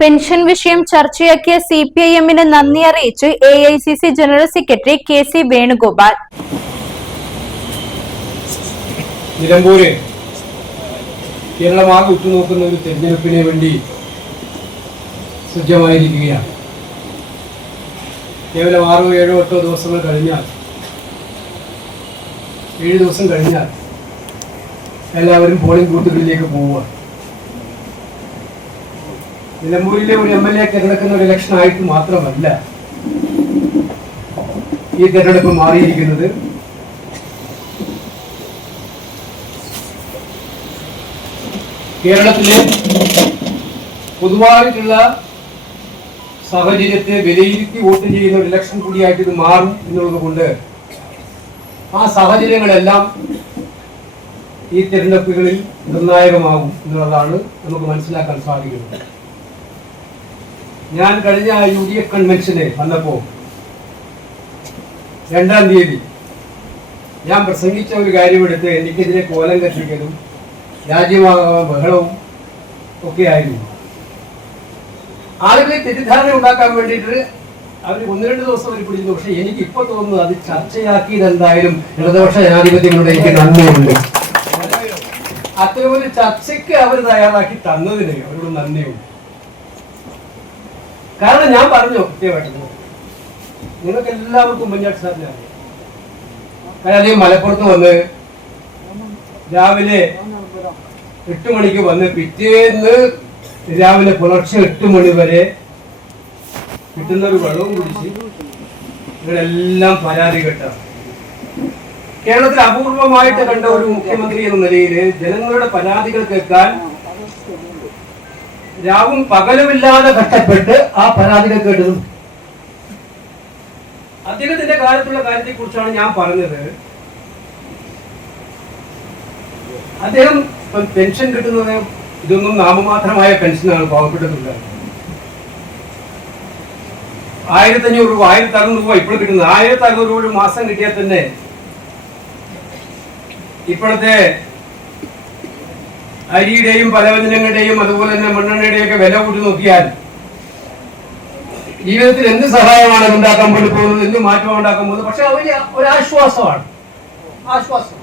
Pension വിഷയം ചർച്ചയാക്കിയ C P I എമ്മിന് നന്ദി അറിയിച്ച് A I C C general secretary K C Venugopal. Nilambur കേരളമാകെ ഉറ്റുനോക്കുന്ന ഒരു തെരഞ്ഞെടുപ്പിനെ വേണ്ടി സജ്ജമായിരിക്കുകയാണ്. കേവലം ആറോ ഏഴോ എട്ടോ ദിവസങ്ങൾ കഴിഞ്ഞാൽ ഏഴ് ദിവസം കഴിഞ്ഞാൽ എല്ലാവരും പോളിംഗ് ബൂത്തുകളിലേക്ക് പോവുക നിലമ്പൂരിലെ ഒരു എം എൽ എ തിരഞ്ഞെടുക്കുന്ന ഒരു ഇലക്ഷൻ ആയിട്ട് മാത്രമല്ല ഈ തിരഞ്ഞെടുപ്പ് മാറിയിരിക്കുന്നത്. കേരളത്തിലെ പൊതുവായിട്ടുള്ള സാഹചര്യത്തെ വിലയിരുത്തി വോട്ട് ചെയ്യുന്ന ഒരു ഇലക്ഷൻ കൂടിയായിട്ട് ഇത് മാറും എന്നുള്ളത് കൊണ്ട് ആ സാഹചര്യങ്ങളെല്ലാം ഈ തിരഞ്ഞെടുപ്പുകളിൽ നിർണായകമാകും എന്നുള്ളതാണ് നമുക്ക് മനസ്സിലാക്കാൻ സാധിക്കുന്നത്. ഞാൻ കഴിഞ്ഞ യു ഡി എഫ് കൺവെൻഷന് വന്നപ്പോൾ രണ്ടാം തീയതി ഞാൻ പ്രസംഗിച്ച ഒരു കാര്യമെടുത്ത് എനിക്കെതിരെ കോലം കത്തിക്കലും രാജ്യമാകാൻ ബഹളവും ഒക്കെ ആയിരുന്നു. ആളുകളെ തെറ്റിദ്ധാരണ ഉണ്ടാക്കാൻ വേണ്ടിയിട്ട് അവർ ഒന്ന് രണ്ട് ദിവസം അവർ പിടിച്ചു പക്ഷെ എനിക്ക് ഇപ്പൊ തോന്നുന്നു അത് ചർച്ചയാക്കിയത് എന്തായാലും ഇടതുപക്ഷ ജനാധിപത്യങ്ങളുടെ എനിക്ക് നന്ദിയുണ്ട്. ഒരു ചർച്ചയ്ക്ക് അവർ തയ്യാറാക്കി തന്നതിന് അവരോട് നന്ദിയുണ്ട്. കാരണം ഞാൻ പറഞ്ഞു കൃത്യമായിട്ട് നിങ്ങൾക്ക് എല്ലാവർക്കും ഉമ്മൻചാണ്ടി സാറിനെ അറിയാം. അദ്ദേഹം മലപ്പുറത്ത് വന്ന് രാവിലെ എട്ട് മണിക്ക് വന്ന് പിറ്റേന്ന് രാവിലെ പുലർച്ചെ എട്ട് മണി വരെ കിട്ടുന്ന ഒരു വെള്ളവും കുടിച്ച് ഇവരെല്ലാം പരാതി കേട്ടാണ് കേരളത്തിൽ അപൂർവമായിട്ട് കണ്ട ഒരു മുഖ്യമന്ത്രി എന്ന നിലയിൽ ജനങ്ങളുടെ പരാതികൾ കേൾക്കാൻ രാവും പകലുമില്ലാതെ കഷ്ടപ്പെട്ട് ആ പരാതികൾ കേട്ടതും അദ്ദേഹത്തിന്റെ കാലത്തുള്ള കാര്യത്തെ കുറിച്ചാണ് ഞാൻ പറഞ്ഞത്. അദ്ദേഹം പെൻഷൻ കിട്ടുന്നത് ഇതൊന്നും നാമമാത്രമായ പെൻഷനാണ് പാവപ്പെട്ടതില്ല ആയിരത്തി അഞ്ഞൂറ് രൂപ ആയിരത്തി അറുന്നൂറ് രൂപ ഇപ്പോൾ കിട്ടുന്നത്. ആയിരത്തി അറുന്നൂറ് രൂപ ഒരു മാസം കിട്ടിയാൽ തന്നെ ഇപ്പോഴത്തെ അരിയുടെയും പലവ്യഞ്ജനങ്ങളുടെയും അതുപോലെ തന്നെ മണ്ണെണ്ണയുടെയും ഒക്കെ വില കൂട്ടി നോക്കിയാൽ ജീവിതത്തിൽ എന്ത് സഹായമാണ് ഉണ്ടാക്കാൻ വേണ്ടി പോകുന്നത് എന്ത് മാറ്റമാണ് ഉണ്ടാക്കാൻ പോകുന്നത്? പക്ഷെ അവർ ഒരാശ്വാസമാണ്. ആശ്വാസം.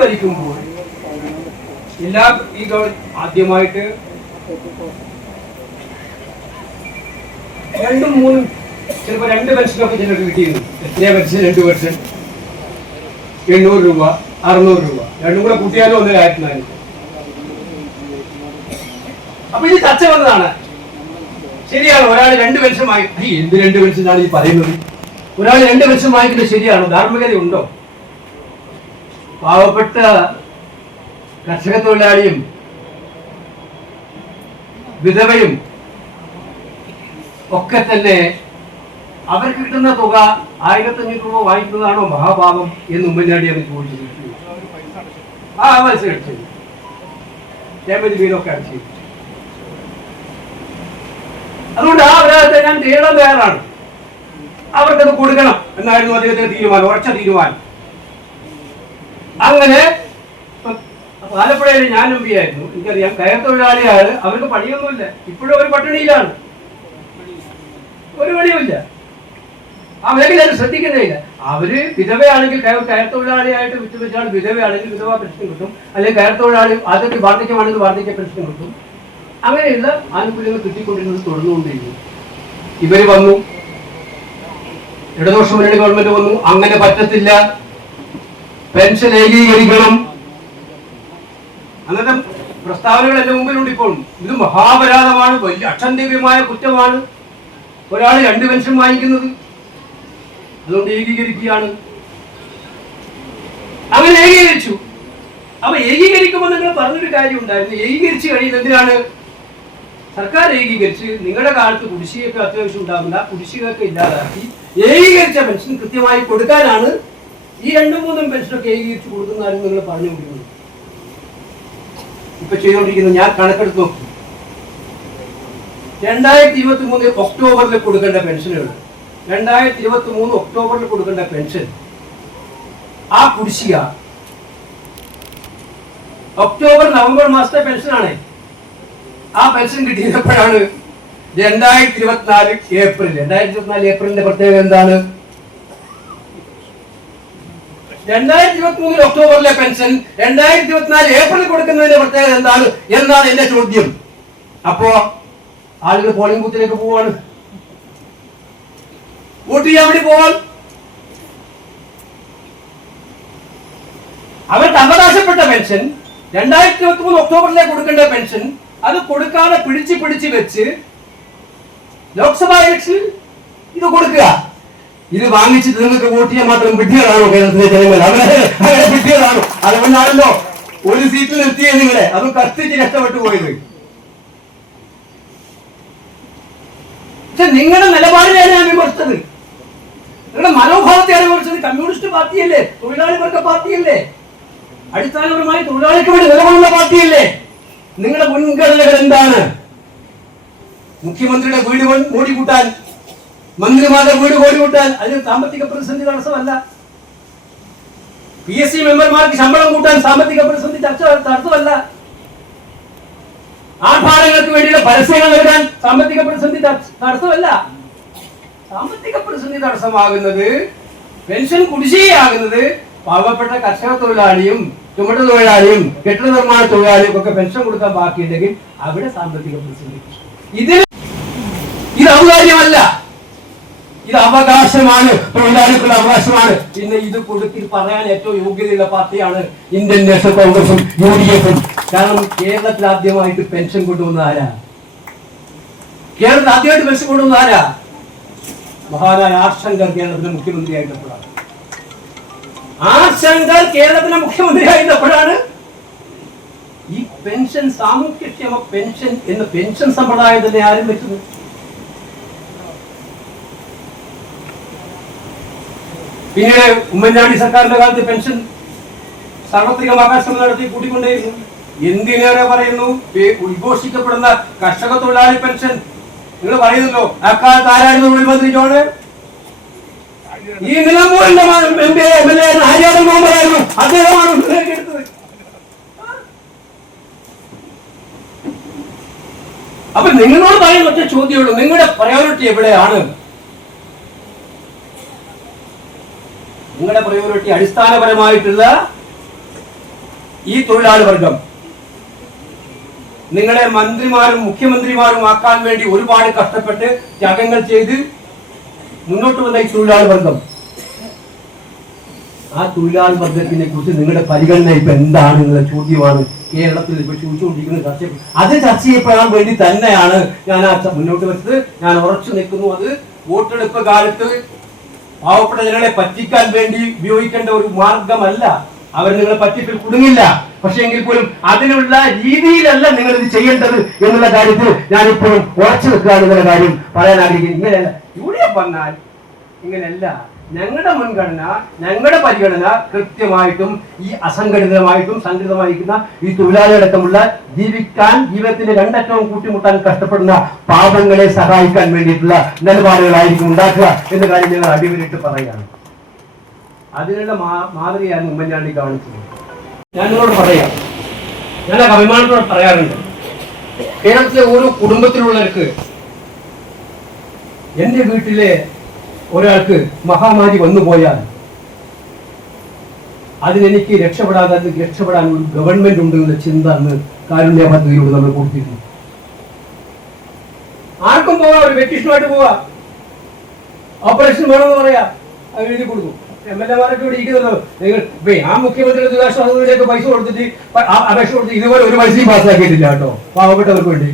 ഭരിക്കുമ്പോൾ എല്ലാ ഈ ആദ്യമായിട്ട് രണ്ടും മൂന്നും ചിലപ്പോ രണ്ട് പെൻഷനൊക്കെ ചിലർക്ക് കിട്ടിയിരുന്നു. എത്രയാ പെൻഷൻ? രണ്ട് പെൻഷൻ. എണ്ണൂറ് രൂപ. അറുന്നൂറ് രൂപ. രണ്ടും കൂടെ കൂട്ടിയാലും ഒന്നര ആയിരത്തി നാനൂറ് അപ്പൊ ഇത് ചർച്ച വന്നതാണ്. ശരിയാണ്? ഒരാൾ രണ്ട് പെൻഷൻ വാങ്ങി എന്ത് രണ്ട് പെൻഷനാണ് ഈ പറയുന്നത്? ഒരാൾ രണ്ട് പെൻഷൻ വാങ്ങിക്കുന്നത് ശരിയാണ്? ധാർമ്മികത ഉണ്ടോ പാവപ്പെട്ട കർഷക തൊഴിലാളിയും വിധവയും ഒക്കെ തന്നെ അവർക്ക് കിട്ടുന്ന തുക ആയിരത്തഞ്ഞൂറ് രൂപ വാങ്ങിക്കുന്നതാണോ മഹാഭാവം എന്ന് ഉമ്മൻചാണ്ടി എന്ന് ചോദിച്ചു ആ છે ക്ഷേമതി വീടൊക്കെ അടിച്ചു. അതുകൊണ്ട് ആ ഞാൻ തേടാൻ തയ്യാറാണ്. അവർക്കത് കൊടുക്കണം എന്നായിരുന്നു അദ്ദേഹത്തിന്റെ തീരുമാനം ഉറച്ച തീരുമാനം. അങ്ങനെ ആലപ്പുഴയിൽ ഞാൻ എം എനിക്കറിയാം കയർ തൊഴിലാളിയാണ്. അവർക്ക് പണിയൊന്നുമില്ല. ഇപ്പോഴും അവർ പട്ടിണിയിലാണ്. ഒരു പണിയുമില്ല. ആ മേഖല അത് ശ്രദ്ധിക്കുന്നില്ല. അവർ വിധവയാണെങ്കിൽ കയർ തൊഴിലാളിയായിട്ട് വിറ്റ് വെച്ചാണ് വിധവയാണെങ്കിൽ വിധവ പെൻഷൻ കിട്ടും. അല്ലെങ്കിൽ കയർ തൊഴിലാളി ആദ്യത്തെ വാർദ്ധക്യമാണെങ്കിൽ വാർദ്ധക്യ പെൻഷൻ കിട്ടും. അങ്ങനെയുള്ള ആനുകൂല്യങ്ങൾ കിട്ടിക്കൊണ്ടിരുന്നത് തുടർന്നുകൊണ്ടിരുന്നു ഇവർ വന്നു. ഇടതുപക്ഷ മുന്നണി ഗവൺമെന്റ് വന്നു. അങ്ങനെ പറ്റത്തില്ല. പെൻഷൻ ഏകീകരിക്കണം. അങ്ങനത്തെ പ്രസ്താവനകൾ എന്റെ മുമ്പിലുണ്ട് ഇപ്പോൾ. ഇത് മഹാപരാധമാണ്. വലിയ അക്ഷന്തവ്യമായ കുറ്റമാണ്. ഒരാൾ രണ്ട് പെൻഷൻ വാങ്ങിക്കുന്നത്. അതുകൊണ്ട് ഏകീകരിക്കുകയാണ്. അങ്ങനെ ഏകീകരിച്ചു. അപ്പൊ ഏകീകരിക്കുമ്പോൾ നിങ്ങൾ പറഞ്ഞൊരു കാര്യം ഉണ്ടായിരുന്നു. ഏകീകരിച്ച് കഴിയുന്നത് എന്തിനാണ്? സർക്കാർ ഏകീകരിച്ച് നിങ്ങളുടെ കാലത്ത് കുടിശ്ശികയൊക്കെ അത്യാവശ്യം ഉണ്ടാകുന്ന കുടിശ്ശികൾക്ക് ഇല്ലാതാക്കി ഏകീകരിച്ച പെൻഷൻ കൃത്യമായി കൊടുക്കാനാണ് ഈ രണ്ടും മൂന്നും പെൻഷനൊക്കെ ഏകീകരിച്ച് കൊടുക്കുന്നതായിരുന്നു നിങ്ങൾ പറഞ്ഞു കൊടുക്കുന്നത് ഇപ്പൊ ചെയ്തുകൊണ്ടിരിക്കുന്നത് ഞാൻ കണക്കെടുത്ത് നോക്കി. രണ്ടായിരത്തി ഇരുപത്തി മൂന്ന് ഒക്ടോബറിൽ കൊടുക്കേണ്ട പെൻഷനുകൾ. രണ്ടായിരത്തി ഇരുപത്തി മൂന്ന് ഒക്ടോബറിൽ കൊടുക്കേണ്ട പെൻഷൻ. ആ കുടിശ്ശിക ഒക്ടോബർ നവംബർ മാസത്തെ പെൻഷനാണ്. ആ പെൻഷൻ കിട്ടിയപ്പോഴാണ് രണ്ടായിരത്തി ഇരുപത്തിനാല് ഏപ്രിൽ. രണ്ടായിരത്തി ഇരുപത്തിനാല് ഏപ്രിലിന്റെ പ്രത്യേകത എന്താണ്? രണ്ടായിരത്തി ഇരുപത്തി മൂന്നിൽ ഒക്ടോബറിലെ പെൻഷൻ രണ്ടായിരത്തി ഇരുപത്തിനാല് ഏപ്രിലിൽ കൊടുക്കുന്നതിന്റെ പ്രത്യേകത എന്താണ്? എന്നാണ് എന്റെ ചോദ്യം? അപ്പോ ആളുകൾ പോളിംഗ് ബൂത്തിലേക്ക് പോവാണ്. വോട്ട് ചെയ്യാൻ വേണ്ടി പോവാൻ. അവർക്ക് അവകാശപ്പെട്ട പെൻഷൻ രണ്ടായിരത്തി ഇരുപത്തി മൂന്ന് ഒക്ടോബറിലെ കൊടുക്കേണ്ട പെൻഷൻ അത് കൊടുക്കാതെ പിടിച്ച് പിടിച്ച് വെച്ച് ലോക്സഭാ ഇലക്ഷൻ ഇത് കൊടുക്കുക. ഇത് വാങ്ങിച്ച് നിങ്ങൾക്ക് വോട്ട് ചെയ്യാൻ മാത്രം വിഡ്ഢികളാണോ കേരളത്തിലെ ജനങ്ങൾ? അവരെ വിഡ്ഢികളാണോ? അതുകൊണ്ടാണല്ലോ ഒരു സീറ്റിൽ നിർത്തിയത് നിങ്ങളെ. അത് കത്തിച്ച് രക്ഷപ്പെട്ടു പോയത്. പക്ഷെ നിങ്ങളുടെ നിലപാടിനെയാണ് ഞാൻ വിമർശിച്ചത്. നിങ്ങളുടെ മനോഭാവത്തെ അനുഭവിച്ചത് കമ്മ്യൂണിസ്റ്റ് പാർട്ടിയല്ലേ? തൊഴിലാളി വർഗ പാർട്ടിയല്ലേ? അടിസ്ഥാനപരമായി തൊഴിലാളിക്ക് വേണ്ടി നിലകൊള്ളുന്ന പാർട്ടിയല്ലേ? നിങ്ങളുടെ മുൻഗണനകൾ എന്താണ്? മുഖ്യമന്ത്രിയുടെ വീട് കൊ- കൂട്ടാൻ മന്ത്രിമാരുടെ വീട് കോടി കൂട്ടാൻ അതിന് സാമ്പത്തിക പ്രതിസന്ധി തടസ്സമല്ല. പി എസ് സി മെമ്പർമാർക്ക് ശമ്പളം കൂട്ടാൻ സാമ്പത്തിക പ്രതിസന്ധി ചർച്ച തടസ്സമല്ല. ആർഭാടങ്ങൾക്ക് വേണ്ടിയുള്ള പരസ്യങ്ങൾ നൽകാൻ സാമ്പത്തിക പ്രതിസന്ധി തടസ്സമല്ല. സാമ്പത്തിക പ്രതിസന്ധി തടസ്സമാകുന്നത് പെൻഷൻ കുടിശ്ശികയാകുന്നത് പാവപ്പെട്ട കർഷക തൊഴിലാളിയും ചുമട്ട് തൊഴിലാളിയും കെട്ടിട നിർമ്മാണ തൊഴിലാളിയും ഒക്കെ പെൻഷൻ കൊടുക്കാൻ ബാക്കിയുണ്ടെങ്കിൽ അവിടെ സാമ്പത്തിക പ്രതിസന്ധി ഇതിൽ ഇത് ഔദാര്യമല്ല. ഇത് അവകാശമാണ്. തൊഴിലാളികളുടെ അവകാശമാണ്. പിന്നെ ഇത് കൊടുത്തി പറയാൻ ഏറ്റവും യോഗ്യതയുള്ള പാർട്ടിയാണ് ഇന്ത്യൻ നാഷണൽ കോൺഗ്രസും യു ഡി എഫും കാരണം കേരളത്തിൽ ആദ്യമായിട്ട് പെൻഷൻ കൊണ്ടുവന്ന ആരാ? കേരളത്തിൽ ആദ്യമായിട്ട് പെൻഷൻ കൊണ്ടുവന്ന ആരാ? മഹാനായ ആർ ശങ്കർ കേരളത്തിലെ മുഖ്യമന്ത്രിയായിരുന്നപ്പോഴാണ്. ആർ ശങ്കർ കേരളത്തിലെ മുഖ്യമന്ത്രിയായിരുന്നപ്പോഴാണ് ഈ പെൻഷൻ സാമൂഹ്യക്ഷേമ പെൻഷൻ എന്ന പെൻഷൻ സമ്പ്രദായം തന്നെ ആരും വെച്ചത്. പിന്നീട് ഉമ്മൻചാണ്ടി സർക്കാരിന്റെ കാലത്ത് പെൻഷൻ സാർവത്രികമാക്കാൻ ശ്രമം നടത്തി കൂട്ടിക്കൊണ്ടേയിരുന്നു. എന്തിനേറെ പറയുന്നു? ഉദ്ഘോഷിക്കപ്പെടുന്ന കർഷക തൊഴിലാളി പെൻഷൻ നിങ്ങൾ പറയുന്നല്ലോ അക്കാലത്ത് ആരായിരുന്നു മുഖ്യമന്ത്രി മന്ത്രി ജോണ് ഈ നിലമ്പൂരിന്റെ M P M L A Haryana മുഹമ്മദായിരുന്നു അദ്ദേഹമാണ് അപ്പൊ നിങ്ങളോട് പറയുന്ന ഒറ്റ ചോദ്യമുള്ളൂ. നിങ്ങളുടെ പ്രയോറിറ്റി എവിടെയാണ്? നിങ്ങളുടെ പ്രയോറിറ്റി അടിസ്ഥാനപരമായിട്ടുള്ള ഈ തൊഴിലാളി വർഗം. നിങ്ങളെ മന്ത്രിമാരും മുഖ്യമന്ത്രിമാരും ആക്കാൻ വേണ്ടി ഒരുപാട് കഷ്ടപ്പെട്ട് ത്യാഗങ്ങൾ ചെയ്ത് മുന്നോട്ട് വന്ന ഈ തൊഴിലാളി വർഗം ആ തൊഴിലാളി വർഗത്തിനെ കുറിച്ച് നിങ്ങളുടെ പരിഗണന ഇപ്പൊ എന്താണ് നിങ്ങളുടെ ചോദ്യമാണ് കേരളത്തിൽ ഇപ്പൊ ചോദിച്ചുകൊണ്ടിരിക്കുന്ന ചർച്ച. അത് ചർച്ച ചെയ്യപ്പെടാൻ വേണ്ടി തന്നെയാണ് ഞാൻ ആ മുന്നോട്ട് വെച്ചത്. ഞാൻ ഉറച്ചു നിൽക്കുന്നു. അത് വോട്ടെടുപ്പ് കാലത്ത് പാവപ്പെട്ട ജനങ്ങളെ പറ്റിക്കാൻ വേണ്ടി ഉപയോഗിക്കേണ്ട ഒരു മാർഗമല്ല അവർ നിങ്ങളെ പറ്റിപ്പിൽ കുടുങ്ങില്ല. പക്ഷെ എങ്കിൽ പോലും അതിനുള്ള രീതിയിലല്ല നിങ്ങൾ ഇത് ചെയ്യേണ്ടത് എന്നുള്ള കാര്യത്തിൽ ഞാനിപ്പോഴും ഉറച്ചു നിൽക്കുക എന്നുള്ള കാര്യം പറയാൻ ആഗ്രഹിക്കുന്നു. ഇങ്ങനെയല്ല ഇവിടെ പറഞ്ഞാൽ ഇങ്ങനെയല്ല ഞങ്ങളുടെ മുൻഗണന ഞങ്ങളുടെ പരിഗണന കൃത്യമായിട്ടും ഈ അസംഘടിതമായിട്ടും സംഘടിതമായിരിക്കുന്ന ഈ തൊഴിലാളിയടക്കമുള്ള ജീവിക്കാൻ ജീവിതത്തിന്റെ രണ്ടറ്റവും കൂട്ടിമുട്ടാൻ കഷ്ടപ്പെടുന്ന പാപങ്ങളെ സഹായിക്കാൻ വേണ്ടിയിട്ടുള്ള നിലപാടുകളായിരിക്കും ഉണ്ടാക്കുക എന്ന കാര്യം ഞങ്ങൾ അടിവരിട്ട് പറയുകയാണ്. അതിനുള്ള മാതൃകയാണ് ഉമ്മൻചാണ്ടി കാണിച്ചത് ഞാൻ നിങ്ങളോട് പറയാം. ഞാൻ അഭിമാനത്തോട് പറയാറുണ്ട്. കേരളത്തിലെ ഓരോ കുടുംബത്തിലുള്ളവർക്ക് എന്റെ വീട്ടിലെ ഒരാൾക്ക് മഹാമാരി വന്നു പോയാൽ അതിനെനിക്ക് രക്ഷപ്പെടാതെ രക്ഷപ്പെടാൻ ഒരു ഗവൺമെന്റ് ഉണ്ട് എന്ന ചിന്ത അന്ന് കാരുണ്യ പദ്ധതിയിലൂടെ നമ്മൾ കൊടുത്തിരുന്നു. ആർക്കും പോവാം ഒരു വെക്കേഷനുമായിട്ട് പോവാം. ഓപ്പറേഷൻ വേണമെന്ന് പറയാ. അത് എഴുതി കൊടുക്കും. പൈസ കൊടുത്തിട്ട് അപേക്ഷ ഒരു പൈസയും പാവപ്പെട്ടവർക്ക് വേണ്ടി.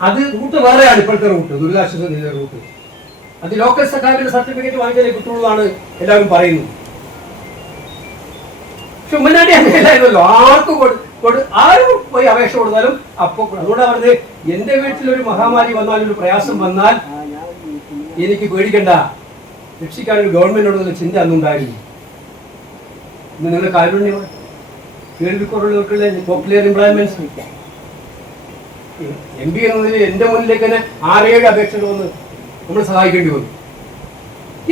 അത് ഇപ്പോഴത്തെ റൂട്ട് റൂട്ട് ലോക്കൽ സർക്കാരിന്റെ സർട്ടിഫിക്കറ്റ് ആരും പോയി അപേക്ഷ കൊടുത്താലും അപ്പൊ അതുകൊണ്ടാ പറഞ്ഞത് എന്റെ വീട്ടിൽ ഒരു മഹാമാരി വന്നാൽ ഒരു പ്രയാസം വന്നാൽ എനിക്ക് പേടിക്കണ്ട. രക്ഷിക്കാൻ ഒരു ഗവൺമെന്റിനോടുള്ള ചിന്ത അന്നുണ്ടായിരുന്നു ഇന്ന് നിങ്ങൾ കാരുണ്യമാണ്. കേൾവിക്കുറവുകൾക്കുള്ള പോപ്പുലർ എംപ്ലോയ്മെന്റ്സ് എം പി എന്നതിൽ എന്റെ മുന്നിലേക്ക് തന്നെ ആറേഴ് അപേക്ഷകൾ വന്ന് നമ്മൾ സഹായിക്കേണ്ടി വന്നു.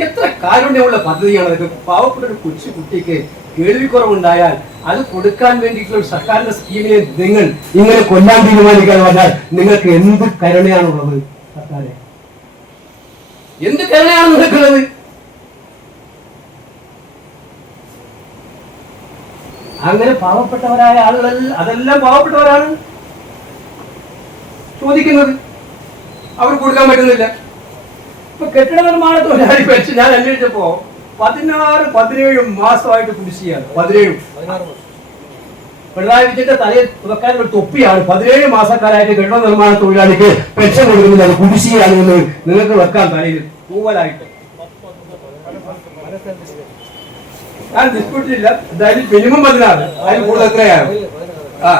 എത്ര കാരുണ്യമുള്ള പദ്ധതിയാണ് അതൊക്കെ. പാവപ്പെട്ട ഒരു കൊച്ചു കുട്ടിക്ക് കേൾവിക്കുറവുണ്ടായാൽ അത് കൊടുക്കാൻ വേണ്ടിയിട്ടുള്ള ഒരു സർക്കാരിന്റെ സ്കീമിനെ നിങ്ങൾ ഇങ്ങനെ കൊല്ലാൻ തീരുമാനിക്കാൻ പറഞ്ഞാൽ നിങ്ങൾക്ക് എന്ത് കരുണയാണുള്ളത് സർക്കാരെ? എന്ത് കരുണയാണ് നിങ്ങൾക്കുള്ളത്? അങ്ങനെ പാവപ്പെട്ടവരായ ആളുകളെല്ലാം അതെല്ലാം പാവപ്പെട്ടവരാണ്. ചോദിക്കുന്നത് അവർ കൊടുക്കാൻ പറ്റുന്നില്ല. ഇപ്പൊ കെട്ടിട നിർമ്മാണ തൊഴിലാളി പെൻഷൻ ഞാൻ അന്വേഷിച്ചപ്പോ പതിനാറ് പതിനേഴ് മാസമായിട്ട് കുടിശ്ശിയാണ് പതിനേഴ്. പിണറായി വിജയന്റെ തലയിൽ വെക്കാനുള്ള ഒരു തൊപ്പിയാണ്. പതിനേഴ് മാസക്കാരായിട്ട് കെട്ടിട നിർമ്മാണ തൊഴിലാളിക്ക് പെൻഷൻ കൊടുക്കുന്നില്ല കുടിശ്ശിയാണ് എന്ന് നിങ്ങൾക്ക് വെക്കാൻ തലയിൽ തൂവലായിട്ട്. ഞാൻ ഡിസ്പ്യൂട്ടില്ല എന്തായാലും മിനിമം പതിനാറ്. അതിൽ കൂടുതൽ എത്രയാണ്? ആ.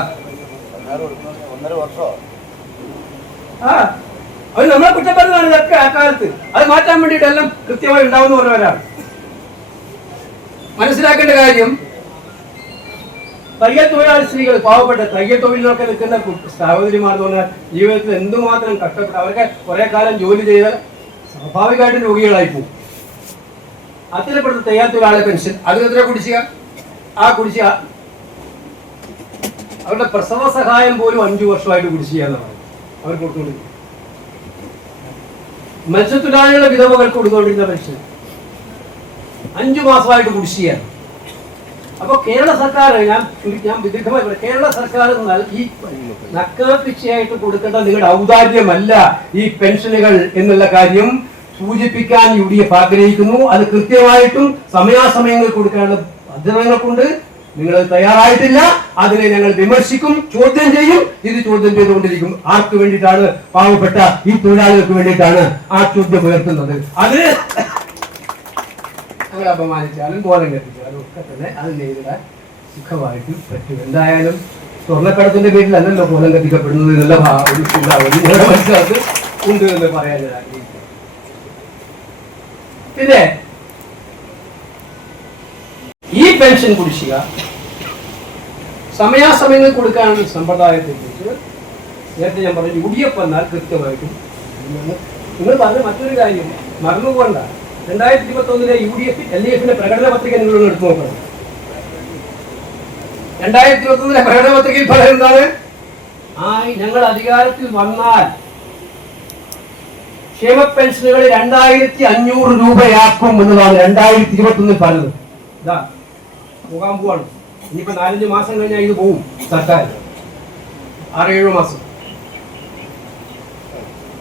ആ. അത് നമ്മളെ കുറ്റപ്പെടുന്നതാണ് ഇതൊക്കെ ആ കാലത്ത്. അത് മാറ്റാൻ വേണ്ടിയിട്ട് എല്ലാം കൃത്യമായി ഉണ്ടാവുന്ന പറഞ്ഞവരാണ്. മനസ്സിലാക്കേണ്ട കാര്യം തയ്യൽ തൊഴിലാളി സ്ത്രീകൾ പാവപ്പെട്ട തയ്യൽ തൊഴിലിലൊക്കെ നിൽക്കുന്ന സഹോദരിമാർ പറഞ്ഞാൽ ജീവിതത്തിൽ എന്തുമാത്രം കഷ്ടപ്പെട്ട് അവർക്ക് കുറെ കാലം ജോലി ചെയ്ത് സ്വാഭാവികമായിട്ടും രോഗികളായി പോകും. അതിൽപ്പെടുന്ന തയ്യാൽ ഒരാളെ പെൻഷൻ എത്ര കുടിശ്ശിക? ആ കുടിശ്ശിക അവരുടെ പ്രസവ സഹായം പോലും അഞ്ചു വർഷമായിട്ട് കുടിശ്ശിക എന്ന് പറയും അവർ കൊടുത്തുകൊണ്ടിരിക്കും മത്സ്യത്തൊഴിലാളികളുടെ വിധവകൾക്ക് കൊടുത്തുകൊണ്ടിരുന്ന പെൻഷൻ. അഞ്ചു മാസമായിട്ട് കുടിശ്ശികയാണ്. അപ്പൊ കേരള സർക്കാർ ഞാൻ ഞാൻ വിദഗ്ധമായി പറയാം കേരള സർക്കാർ ഈ നക്കാപ്പിച്ചയായിട്ട് കൊടുക്കേണ്ട നിങ്ങളുടെ ഔദാര്യമല്ല ഈ പെൻഷനുകൾ എന്നുള്ള കാര്യം സൂചിപ്പിക്കാൻ യു ഡി എഫ് ആഗ്രഹിക്കുന്നു. അത് കൃത്യമായിട്ടും സമയാസമയങ്ങൾ കൊടുക്കാനുള്ള പദ്ധതികൾക്കുണ്ട് നിങ്ങൾ തയ്യാറായിട്ടില്ല. അതിനെ ഞങ്ങൾ വിമർശിക്കും ചോദ്യം ചെയ്യും. ഇത് ചോദ്യം ചെയ്തുകൊണ്ടിരിക്കും. ആർക്ക് വേണ്ടിയിട്ടാണ് പാവപ്പെട്ട ഈ തൊഴിലാളികൾക്ക് വേണ്ടിയിട്ടാണ് ആ ചോദ്യം ഉയർത്തുന്നത്? അതിന് ഞങ്ങൾ അപമാനിച്ചാലും ബോധം കെട്ടിച്ചാലും ഒക്കെ തന്നെ അത് നേരിടാൻ സുഖമായിട്ട് പറ്റും. എന്തായാലും സ്വർണക്കടത്തിന്റെ പേരിലല്ലല്ലോ ബോധം കത്തിക്കപ്പെടുന്നത് എന്നുള്ള ഒരു ഉണ്ട് എന്ന് പറയാൻ ഞാൻ ആഗ്രഹിക്കുന്നു. പിന്നെ ഈ പെൻഷൻ കുടിശ്ശിക സമയാസമയങ്ങളിൽ കൊടുക്കാനുള്ള സമ്പ്രദായത്തെ കുറിച്ച് നേരത്തെ ഞാൻ പറഞ്ഞു യു ഡി എഫ് കൃത്യമായിട്ടും നിങ്ങൾ- പറഞ്ഞ മറ്റൊരു കാര്യം മറന്നുപോകണ്ട. രണ്ടായിരത്തി ഇരുപത്തി ഒന്നിലെ U D F L D എഫിന്റെ പ്രകടന പത്രിക നിങ്ങളൊന്ന് എടുത്തു നോക്കണം. രണ്ടായിരത്തി ഇരുപത്തി ഒന്നിലെ പ്രകടന പത്രികയിൽ പറയുന്നതാണ് ആ ഞങ്ങൾ അധികാരത്തിൽ വന്നാൽ ക്ഷേമ പെൻഷനുകൾ രണ്ടായിരത്തി അഞ്ഞൂറ് രൂപയാക്കും എന്നതാണ് രണ്ടായിരത്തി ഇരുപത്തി ഒന്നിൽ പറഞ്ഞത്. ഇതാ പോകാൻ പോവാണ്. ഇനിയിപ്പോ നാലഞ്ച് മാസം കഴിഞ്ഞാൽ ഇത് പോവും സർക്കാർ. ആറേഴ് മാസം.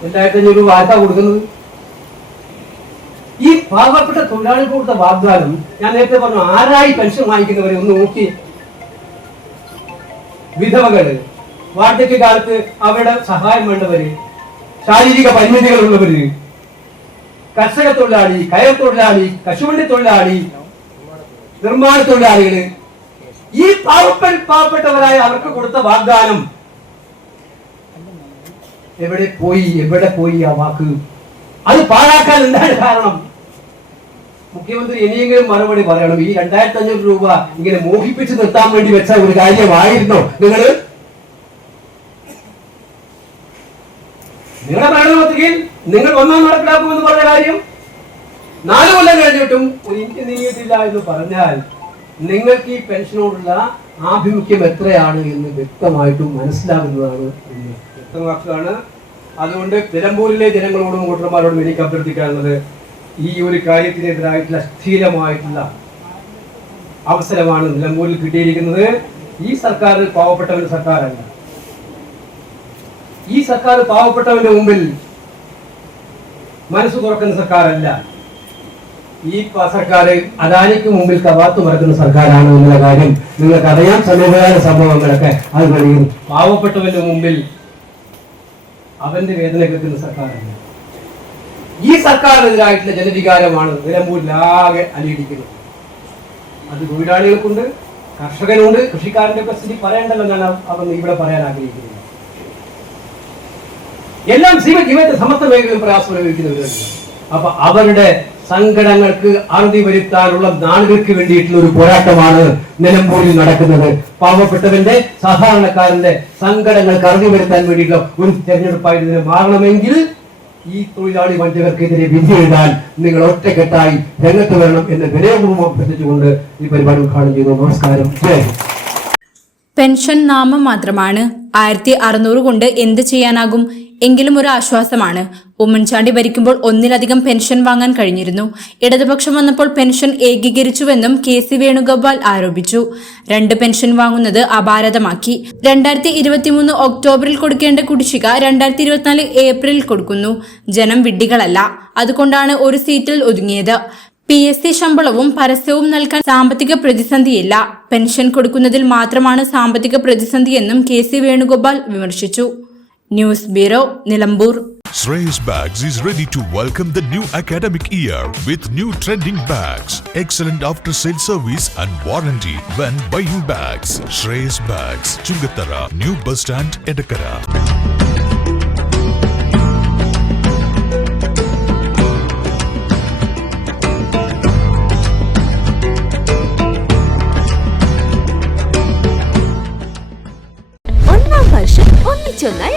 രണ്ടായിരത്തി അഞ്ഞൂറ് രൂപ ആർക്കാ കൊടുക്കുന്നത്? ഈ പാവപ്പെട്ട തൊഴിലാളികൾ കൊടുത്ത വാഗ്ദാനം ഞാൻ നേരത്തെ പറഞ്ഞു ആരായി പെൻഷൻ വാങ്ങിക്കുന്നവരെ ഒന്ന് നോക്കി. വിധവകൾ വാർദ്ധക്യകാലത്ത് അവരുടെ സഹായം വേണ്ടവര് ശാരീരിക പരിമിതികൾ ഉള്ളവര് കർഷക തൊഴിലാളി കയർ തൊഴിലാളി കശുവണ്ടി തൊഴിലാളി നിർമ്മാണ തൊഴിലാളികൾ ഈ പാവപ്പൻ പാവപ്പെട്ടവരായ അവർക്ക് കൊടുത്ത വാഗ്ദാനം എവിടെ പോയി എവിടെ പോയി ആ വാക്ക്? അത് പാഴാക്കാൻ എന്താണ് കാരണം? മുഖ്യമന്ത്രി ഇനിയെങ്കിലും മറുപടി പറയണം. ഈ രണ്ടായിരത്തി അഞ്ഞൂറ് രൂപ ഇങ്ങനെ മോഹിപ്പിച്ച് നിർത്താൻ വേണ്ടി വെച്ച ഒരു കാര്യമായിരുന്നോ? നിങ്ങൾ നിങ്ങളുടെ പ്രകടന പത്രികയിൽ നിങ്ങൾ ഒന്നാം നടപ്പിലാക്കുമെന്ന് പറഞ്ഞ കാര്യം നാല് കൊല്ലം കഴിഞ്ഞിട്ടും ഒരു ഇന്ത്യ നീങ്ങിയിട്ടില്ല എന്ന് പറഞ്ഞാൽ നിങ്ങൾക്ക് ഈ പെൻഷനോടുള്ള ആഭിമുഖ്യം എത്രയാണ് എന്ന് വ്യക്തമായിട്ടും മനസ്സിലാകുന്നതാണ് എന്ന് വ്യക്തമാക്കുകയാണ് അതുകൊണ്ട് നിലമ്പൂരിലെ ജനങ്ങളോടും വോട്ടർമാരോടും എനിക്ക് അഭ്യർത്ഥിക്കാനുള്ളത് ഈ ഒരു കാര്യത്തിനെതിരായിട്ടുള്ള സ്ഥിരമായിട്ടുള്ള അവസരമാണ് നിലമ്പൂരിൽ കിട്ടിയിരിക്കുന്നത്. ഈ സർക്കാർ ഒരു സർക്കാരല്ല. ഈ സർക്കാർ പാവപ്പെട്ടവന്റെ മുമ്പിൽ മനസ്സ് തുറക്കുന്ന സർക്കാരല്ല. ഈ സർക്കാർ അദാനിക്ക് മുമ്പിൽ കവാത്ത് മറക്കുന്ന സർക്കാരാണ് എന്നുള്ള കാര്യം നിങ്ങൾക്ക് അറിയാം സമീപകാല സംഭവങ്ങളൊക്കെ അത് കഴിയും പാവപ്പെട്ടവന്റെ മുമ്പിൽ അവന്റെ വേദന കേൾക്കുന്ന സർക്കാരല്ല. ഈ സർക്കാരിനെതിരായിട്ടുള്ള ജനവികാരമാണ് നിലമ്പൂരിലാകെ അലിയിടിക്കുന്നത്. അത് തൊഴിലാളികൾക്കുണ്ട് കർഷകനുണ്ട് കൃഷിക്കാരന്റെ ഒക്കെ സ്ഥിതി പറയേണ്ടല്ലോ അവർ ഇവിടെ പറയാൻ ആഗ്രഹിക്കുന്നത്. എല്ലാം ജീവ ജീവിതത്തെ സമസ്ത മേഖലയും പ്രയാസം അനുഭവിക്കുന്നവരാണ് അപ്പൊ അവരുടെ സങ്കടങ്ങൾക്ക് അറുതി വരുത്താനുള്ള നാളുകൾക്ക് വേണ്ടിയിട്ടുള്ള ഒരു പോരാട്ടമാണ് നിലമ്പൂരിൽ നടക്കുന്നത്. പാവപ്പെട്ടവന്റെ സാധാരണക്കാരന്റെ സങ്കടങ്ങൾക്ക് അറുതി വരുത്താൻ വേണ്ടിയിട്ടുള്ള ഒരു തെരഞ്ഞെടുപ്പായി മാറണമെങ്കിൽ ഈ തൊഴിലാളി വഞ്ചകർക്കെതിരെ വിധി എഴുതാൻ നിങ്ങൾ ഒറ്റക്കെട്ടായി രംഗത്ത് വരണം എന്ന് വിനയപൂർവം അഭ്യർത്ഥിച്ചുകൊണ്ട് ഈ പരിപാടി ഉദ്ഘാടനം ചെയ്യുന്നു നമസ്കാരം. പെൻഷൻ നാമം മാത്രമാണ്. ആയിരത്തി അറുന്നൂറ് കൊണ്ട് എന്ത് ചെയ്യാനാകും? എങ്കിലും ഒരു ആശ്വാസമാണ്. ഉമ്മൻചാണ്ടി ഭരിക്കുമ്പോൾ ഒന്നിലധികം പെൻഷൻ വാങ്ങാൻ കഴിഞ്ഞിരുന്നു. ഇടതുപക്ഷം വന്നപ്പോൾ പെൻഷൻ ഏകീകരിച്ചുവെന്നും കെ സി വേണുഗോപാൽ ആരോപിച്ചു. രണ്ട് പെൻഷൻ വാങ്ങുന്നത് അപാരതമാക്കി. രണ്ടായിരത്തി ഇരുപത്തിമൂന്ന് ഒക്ടോബറിൽ കൊടുക്കേണ്ട കുടിശ്ശിക രണ്ടായിരത്തി ഇരുപത്തിനാല് ഏപ്രിലിൽ കൊടുക്കുന്നു. ജനം വിഡ്ഢികളല്ല. അതുകൊണ്ടാണ് ഒരു സീറ്റിൽ ഒതുങ്ങിയത്. പി എസ് സി ശമ്പളവും പരസ്യവും നൽകാൻ സാമ്പത്തിക പ്രതിസന്ധിയില്ല. പെൻഷൻ കൊടുക്കുന്നതിൽ മാത്രമാണ് സാമ്പത്തിക പ്രതിസന്ധിയെന്നും കെ സി വേണുഗോപാൽ വിമർശിച്ചു. News bureau Nilambur Shreyas Bags is ready to welcome the new academic year with new trending bags, excellent after sale service and warranty when buying bags. Shreyas Bags, Chungatara, New Bus Stand, Edakara. ഒന്നാം വർഷം ഒന്നിച്ചൊന്നായി